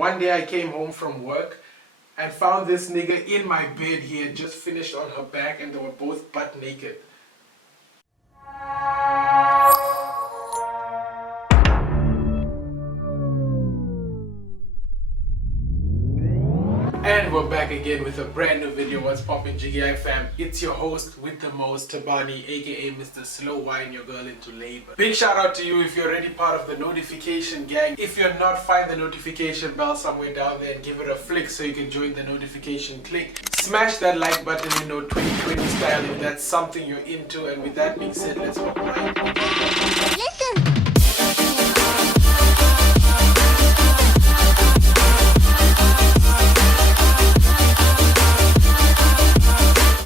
one day I came home from work and found this nigga in my bed. He had just finished on her back and they were both butt naked. And we're back again with a brand new video. What's poppin', GGI fam? It's your host with the most, Thabani, aka Mr. Slow Wine your girl into labor. Big shout out to you if you're already part of the notification gang. If you're not, find the notification bell somewhere down there and give it a flick so you can join the notification click. Smash that like button, 2020 style if that's something you're into. And with that being said, let's hop right in. Listen.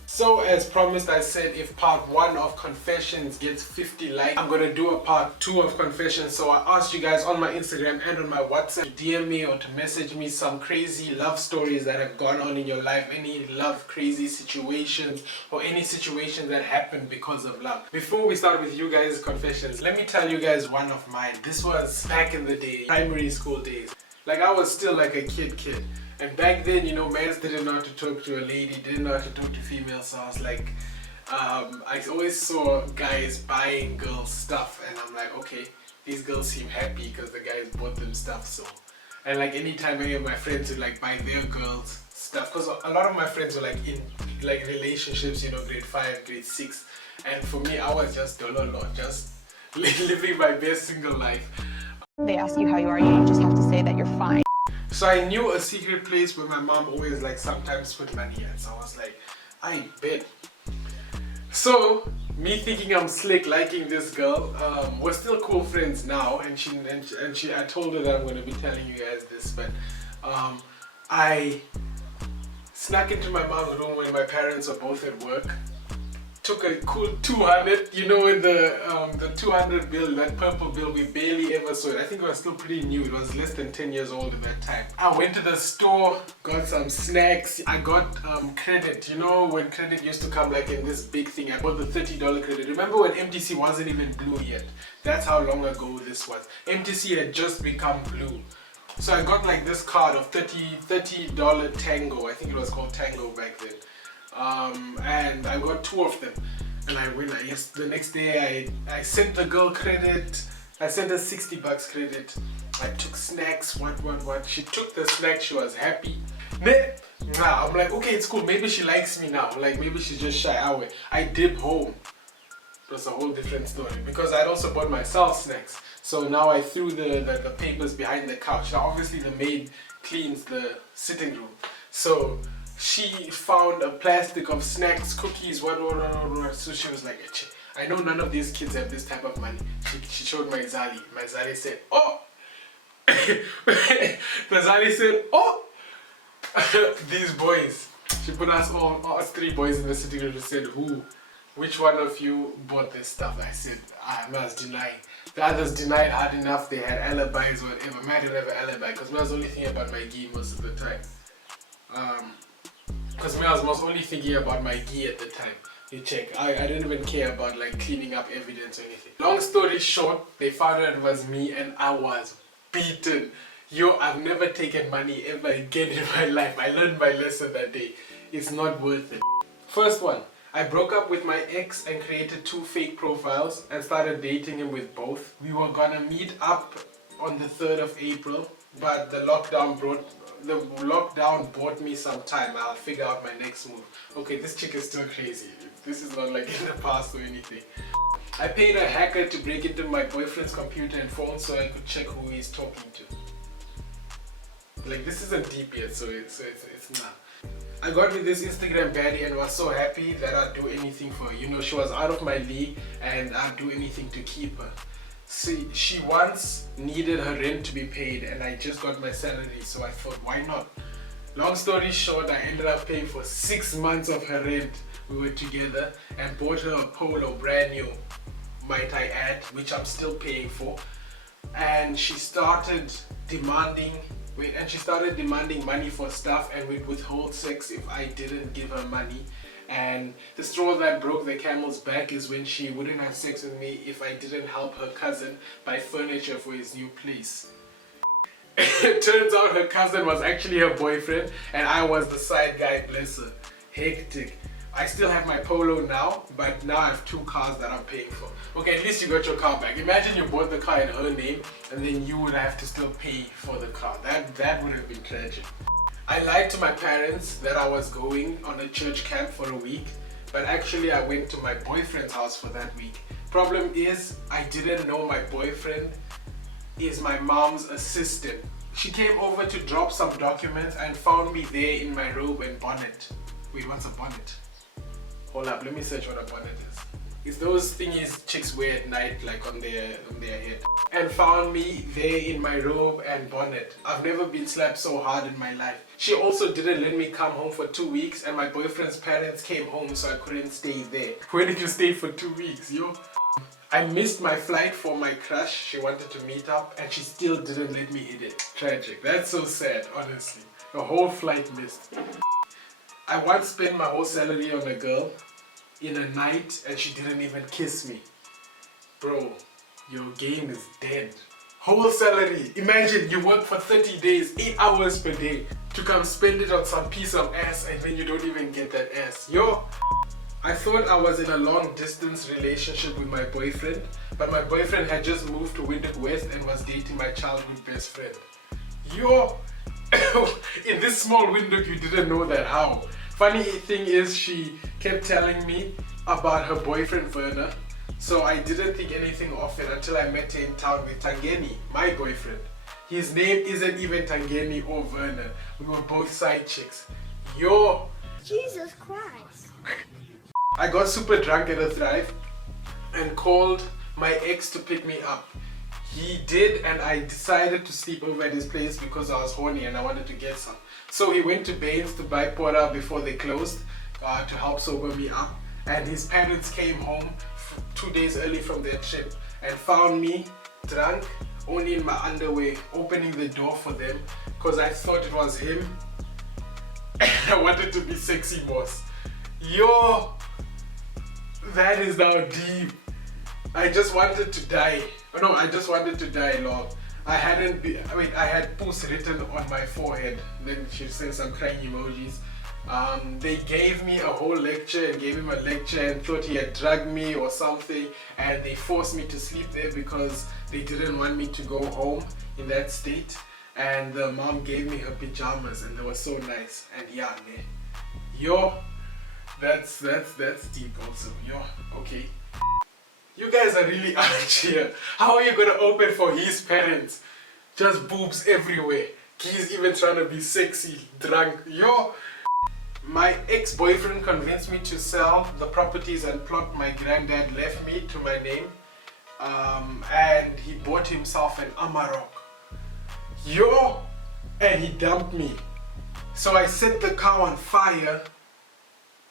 So as promised, I said if part 1 of confessions gets 50 likes, I'm gonna do a part 2 of confessions. So I asked you guys on my Instagram and on my WhatsApp to DM me or to message me some crazy love stories that have gone on in your life, any love crazy situations or any situations that happened because of love. Before we start with you guys' confessions, let me tell you guys one of mine. This was back in the day, primary school days. Like I was still like a kid. And back then, males didn't know how to talk to a lady, didn't know how to talk to females, so I was like, I always saw guys buying girls stuff, and I'm like, okay, these girls seem happy because the guys bought them stuff, so. And like anytime any of my friends would like buy their girls stuff, because a lot of my friends were like in like relationships, grade 5, grade 6, and for me, I was just dollar, just living my best single life. They ask you how you are, you just have to say that you're fine. So I knew a secret place where my mom always like sometimes put money at. So I was like, I bet. So me thinking I'm slick, liking this girl, we're still cool friends now, and I told her that I'm gonna be telling you guys this, but I snuck into my mom's room when my parents were both at work. Took a cool 200, in the 200 bill, that purple bill, we barely ever saw it. I think it was still pretty new. It was less than 10 years old at that time. I went to the store, got some snacks. I got credit. When credit used to come like in this big thing, I bought the $30 credit. Remember when MTC wasn't even blue yet? That's how long ago this was. MTC had just become blue. So I got like this card of $30 Tango. I think it was called Tango back then. And I got 2 of them, and the next day I sent the girl credit. I sent her $60 credit. I took snacks, what. She took the snacks, she was happy. Nah, I'm like, okay, it's cool, maybe she likes me now, like maybe she's just shy away. I dip home. It was a whole different story, because I'd also bought myself snacks. So now I threw the papers behind the couch. Now obviously the maid cleans the sitting room, so she found a plastic of snacks, cookies, what. So she was like, I know none of these kids have this type of money. She showed my Zali. My Zali said, oh! The Zali said, oh! These boys. She put us us 3 boys in the sitting room and said, which one of you bought this stuff? I said, I must deny. The others denied hard enough. They had alibis or whatever. I didn't have an alibi because I was only thinking about my gi most of the time. Because I was only thinking about my gear at the time. You check, I didn't even care about like cleaning up evidence or anything. Long story short, they found out it was me and I was beaten. I've never taken money ever again in my life. I learned my lesson that day. It's not worth it. First one, I broke up with my ex and created 2 fake profiles and started dating him with both. We were gonna meet up on the 3rd of April, but the lockdown bought me some time. I'll figure out my next move. Okay, this chick is still crazy. This is not like in the past or anything. I paid a hacker to break into my boyfriend's computer and phone so I could check who he's talking to. Like, this isn't deep yet, so it's not. I got with this Instagram baddie and was so happy that I'd do anything for her. She was out of my league and I'd do anything to keep her. See, she once needed her rent to be paid and I just got my salary, so I thought, why not? Long story short, I ended up paying for 6 months of her rent. We were together and bought her a polo, brand new, might I add, which I'm still paying for. And she started demanding money for stuff and would withhold sex if I didn't give her money. And the straw that broke the camel's back is when she wouldn't have sex with me if I didn't help her cousin buy furniture for his new place. It turns out her cousin was actually her boyfriend and I was the side guy, bless her. Hectic. I still have my Polo now, but now I have 2 cars that I'm paying for. Okay, at least you got your car back. Imagine you bought the car in her name and then you would have to still pay for the car. That would have been tragic. I lied to my parents that I was going on a church camp for a week, but actually I went to my boyfriend's house for that week. Problem is, I didn't know my boyfriend is my mom's assistant. She came over to drop some documents and found me there in my robe and bonnet. Wait, what's a bonnet? Hold up, let me search what a bonnet is. It's those thingies chicks wear at night, like on their head. And found me there in my robe and bonnet. I've never been slapped so hard in my life. She also didn't let me come home for 2 weeks and my boyfriend's parents came home so I couldn't stay there. Where did you stay for 2 weeks, yo? I missed my flight for my crush. She wanted to meet up and she still didn't let me hit it. Tragic. That's so sad, honestly. The whole flight missed. I once spent my whole salary on a girl in a night and she didn't even kiss me. Bro, your game is dead. Whole salary. Imagine you work for 30 days, 8 hours per day to come spend it on some piece of ass and then you don't even get that ass. Yo, I thought I was in a long distance relationship with my boyfriend, but my boyfriend had just moved to Windhoek West and was dating my childhood best friend. Yo, in this small Windhoek you didn't know that. How? Funny thing is, she kept telling me about her boyfriend Werner, so I didn't think anything of it until I met her in town with Tangeni, my boyfriend. His name isn't even Tangeni or Werner. We were both side chicks. Yo! Jesus Christ. I got super drunk at a Thrive and called my ex to pick me up. He did, and I decided to sleep over at his place because I was horny and I wanted to get some. So he went to Baines to buy porter before they closed to help sober me up. And his parents came home 2 days early from their trip and found me drunk, only in my underwear, opening the door for them because I thought it was him and I wanted to be sexy boss. Yo, that is now deep. I just wanted to die. No, I just wanted to die, Lord. I had puss written on my forehead. Then she sent some crying emojis. They gave me a whole lecture and gave him a lecture and thought he had drugged me or something, and they forced me to sleep there because they didn't want me to go home in that state. And the mom gave me her pajamas and they were so nice. And yeah, man. Yo, that's deep also. Yo, okay. You guys are really out here. How are you gonna open for his parents? Just boobs everywhere. He's even trying to be sexy, drunk. Yo! My ex-boyfriend convinced me to sell the properties and plot my granddad left me to my name. And he bought himself an Amarok. Yo! And he dumped me. So I set the car on fire.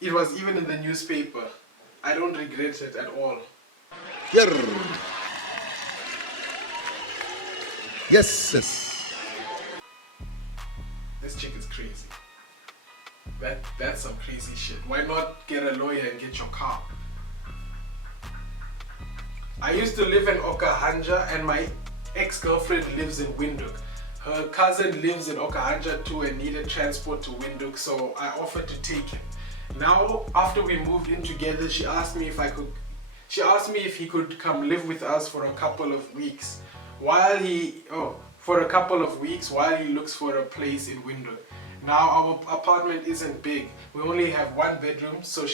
It was even in the newspaper. I don't regret it at all. Yes. This chick is crazy. That's some crazy shit. Why not get a lawyer and get your car? I used to live in Okahanja and my ex-girlfriend lives in Windhoek. Her cousin lives in Okahanja too and needed transport to Windhoek, so I offered to take him. Now, after we moved in together, she asked me if he could come live with us for a couple of weeks while he looks for a place in Windhoek. Now our apartment isn't big. We only have 1 bedroom, so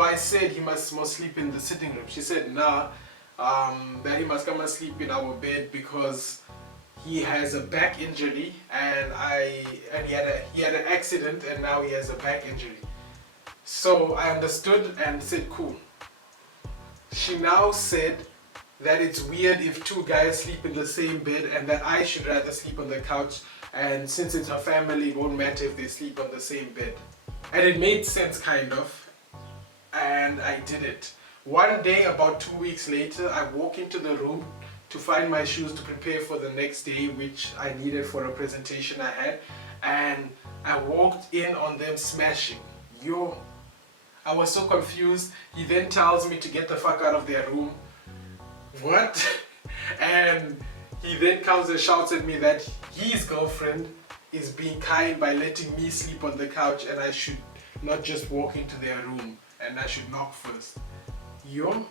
I said he must sleep in the sitting room. She said nah, that he must come and sleep in our bed because he has a back injury and he had an accident and now he has a back injury. So I understood and said cool. She now said that it's weird if 2 guys sleep in the same bed and that I should rather sleep on the couch, and since it's her family it won't matter if they sleep on the same bed. And it made sense kind of, and I did it. One day, about 2 weeks later, I walk into the room to find my shoes to prepare for the next day, which I needed for a presentation I had, and I walked in on them smashing. Yo, I was so confused. He then tells me to get the fuck out of their room. What? And He then comes and shouts at me that his girlfriend is being kind by letting me sleep on the couch and I should not just walk into their room and I should knock first. Yo.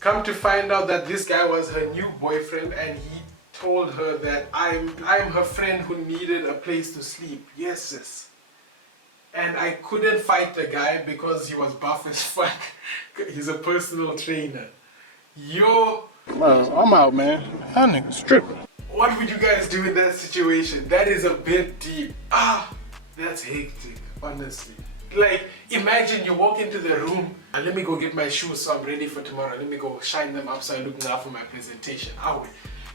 Come to find out that this guy was her new boyfriend and he told her that I'm her friend who needed a place to sleep. Yes, sis. And I couldn't fight the guy because he was buff as fuck. He's a personal trainer. Yo. I'm out, man. That nigga stripping. What would you guys do in that situation? That is a bit deep. That's hectic, honestly. Like, imagine you walk into the room and let me go get my shoes so I'm ready for tomorrow. Let me go shine them up so I'm looking out for my presentation.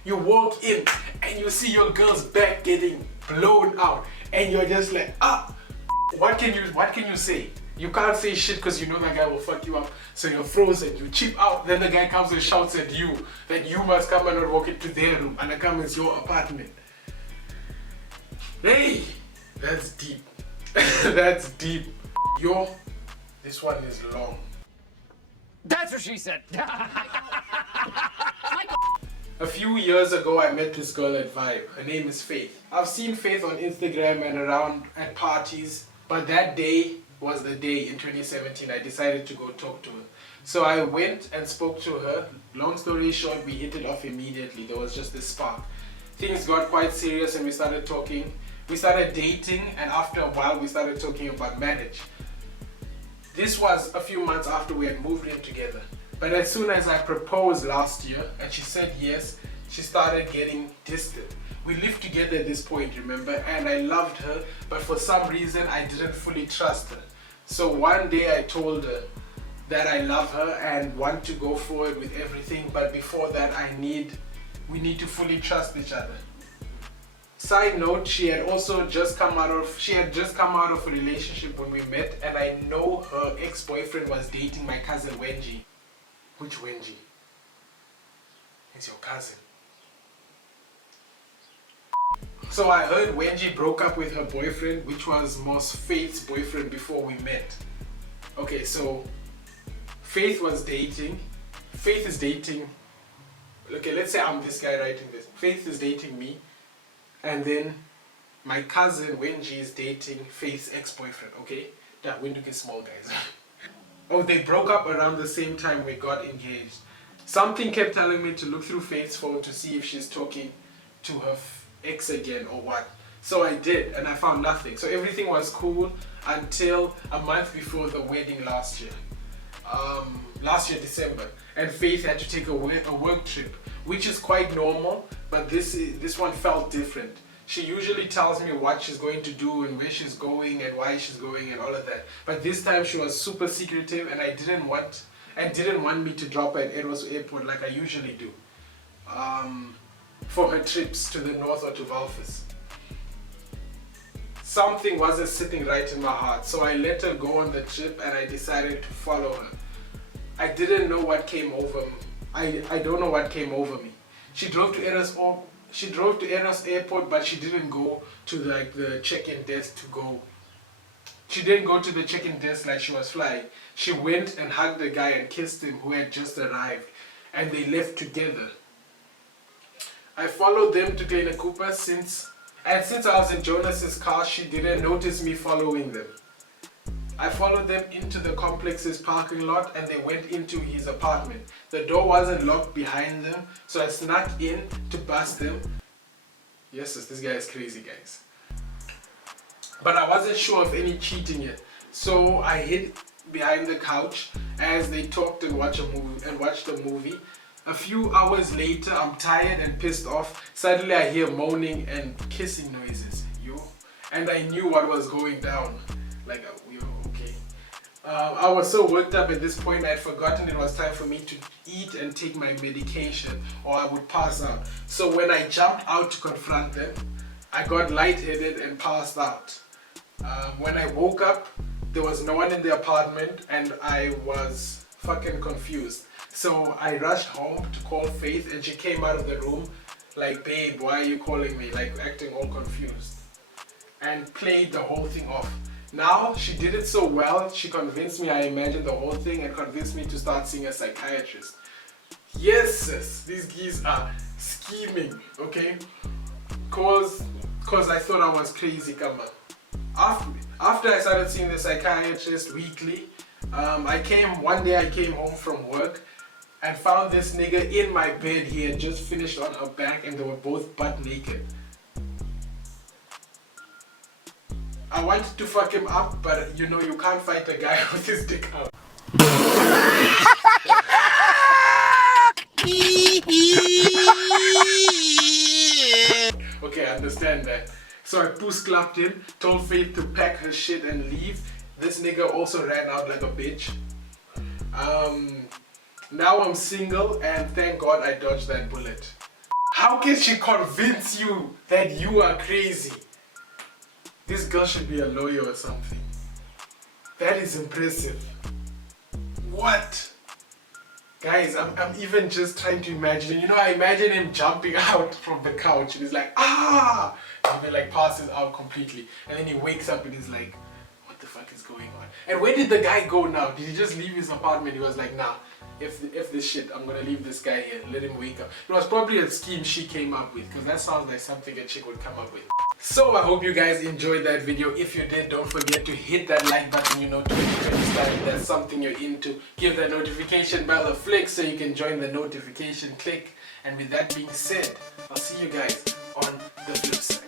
You walk in and you see your girl's back getting blown out and you're just like, what can you say? You can't say shit because you know that guy will fuck you up. So you're frozen, you chip out, then the guy comes and shouts at you that you must come and not walk into their room and I come it's your apartment. Hey, that's deep. That's deep. Yo, this one is long. That's what she said. A few years ago, I met this girl at Vibe. Her name is Faith. I've seen Faith on Instagram and around at parties, but that day was the day in 2017 I decided to go talk to her. So I went and spoke to her. Long story short, we hit it off immediately. There was just this spark. Things got quite serious and we started talking. We started dating and after a while we started talking about marriage. This was a few months after we had moved in together. But as soon as I proposed last year and she said yes, she started getting distant. We lived together at this point, remember, and I loved her, but for some reason I didn't fully trust her. So one day I told her that I love her and want to go forward with everything, but before that we need to fully trust each other. Side note, she had just come out of a relationship when we met, and I know her ex-boyfriend was dating my cousin Wenji. Which Wenji? It's your cousin. So I heard Wenji broke up with her boyfriend, which was most Faith's boyfriend before we met. Okay, so Faith is dating, okay, let's say I'm this guy writing this. Faith is dating me, and then my cousin Wenji is dating Faith's ex-boyfriend, okay? That window is small, guys. Oh, they broke up around the same time we got engaged. Something kept telling me to look through Faith's phone to see if she's talking to her ex again or what. So I did, and I found nothing. So everything was cool until a month before the wedding last year. December. And Faith had to take a work trip, which is quite normal, but this one felt different. She usually tells me what she's going to do and where she's going and why she's going and all of that. But this time she was super secretive and didn't want me to drop her at Eros Airport like I usually do. For her trips to the north or to Wildest. Something wasn't sitting right in my heart, so I let her go on the trip and I decided to follow her. I didn't know what came over me. I don't know what came over me. She drove to Eros Airport, but she didn't go to the check-in desk to go. She didn't go to the check-in desk like she was flying. She went and hugged the guy and kissed him who had just arrived, and they left together. I followed them to Kleine Cooper since I was in Jonas's car, she didn't notice me following them. I followed them into the complex's parking lot and they went into his apartment. The door wasn't locked behind them, so I snuck in to bust them. Yes, this guy is crazy, guys. But I wasn't sure of any cheating yet, so I hid behind the couch as they talked and watched the movie. A few hours later, I'm tired and pissed off. Suddenly I hear moaning and kissing noises. And I knew what was going down. Like, okay. I was so worked up at this point I had forgotten it was time for me to eat and take my medication or I would pass out. So when I jumped out to confront them, I got lightheaded and passed out. When I woke up, there was no one in the apartment and I was fucking confused. So I rushed home to call Faith and she came out of the room like, babe, why are you calling me? Like acting all confused. And played the whole thing off. Now, she did it so well, she convinced me I imagined the whole thing and convinced me to start seeing a psychiatrist. Yes, sis, these geese are scheming, okay? Cause I thought I was crazy, come on. After I started seeing the psychiatrist weekly, one day I came home from work and found this nigga in my bed. He had just finished on her back and they were both butt naked. I wanted to fuck him up, but you know you can't fight a guy with his dick out. Okay, I understand that. So I puss clapped him, told Faith to pack her shit and leave. This nigga also ran out like a bitch. Now I'm single and thank God I dodged that bullet. How can she convince you that you are crazy? This girl should be a lawyer or something. That is impressive. What? Guys, I'm even just trying to imagine. You know, I imagine him jumping out from the couch and he's like, ah! And then like passes out completely. And then he wakes up and he's like, what the fuck is going on? And where did the guy go now? Did he just leave his apartment? He was like, nah, if this shit, I'm gonna leave this guy here, let him wake up. It was probably a scheme she came up with, because that sounds like something a chick would come up with. So I hope you guys enjoyed that video. If you did, don't forget to hit that like button. You know, 2020 style, if that's something you're into. Give that notification bell a flick so you can join the notification click. And with that being said, I'll see you guys on the flip side.